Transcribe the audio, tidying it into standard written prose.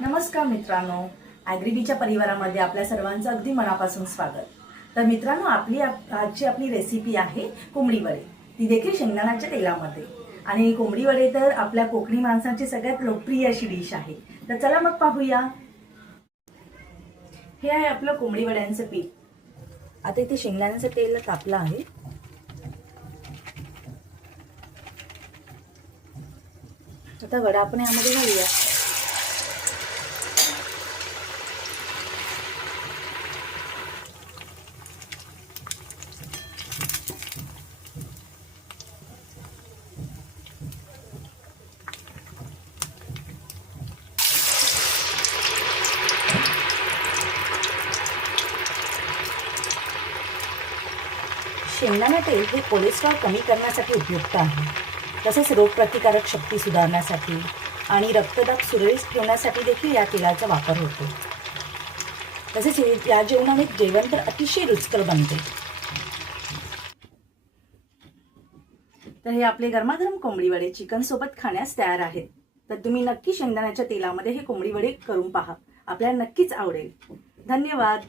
नमस्कार मित्रांनो, ॲग्रीबीच्या परिवारामध्ये आपल्या सर्वांचं अगदी मनापासून स्वागत। तर मित्रांनो, आजची रेसिपी आहे कोंबडी वडे, ती देखील शेंगदाण्याच्या तेलामध्ये। आणि कोंबडी वडे तर आपल्या कोकणी माणसांची सगळ्यात लोकप्रिय अशी डिश आहे। तर चला मग पाहूया। हे आहे आपलं कोंबडी वड्यांचं पीठ। आता इथे शेंगदाण्याचं तेल तापलं आहे। आता वडा आपण यामध्ये घालूया। शेंगदाणा तेल हे कोलेस्ट्रॉल कमी करण्यासाठी उपयुक्त आहे। तसेच रोगप्रतिकारक शक्ती सुधारण्यासाठी आणि रक्तदाब सुरळीत ठेवण्यासाठी देखील या तेलाचा वापर होतो। तसेच या जेवणाने जेवण तर अतिशय रुचकर बनते। तर हे आपले गरमागरम कोंबडी वडे चिकन सोबत खाण्यास तयार आहेत। तर तुम्ही नक्की शेंगदाण्याच्या तेलामध्ये हे कोंबडी वडे करून पहा, आपल्याला नक्कीच आवडेल। धन्यवाद।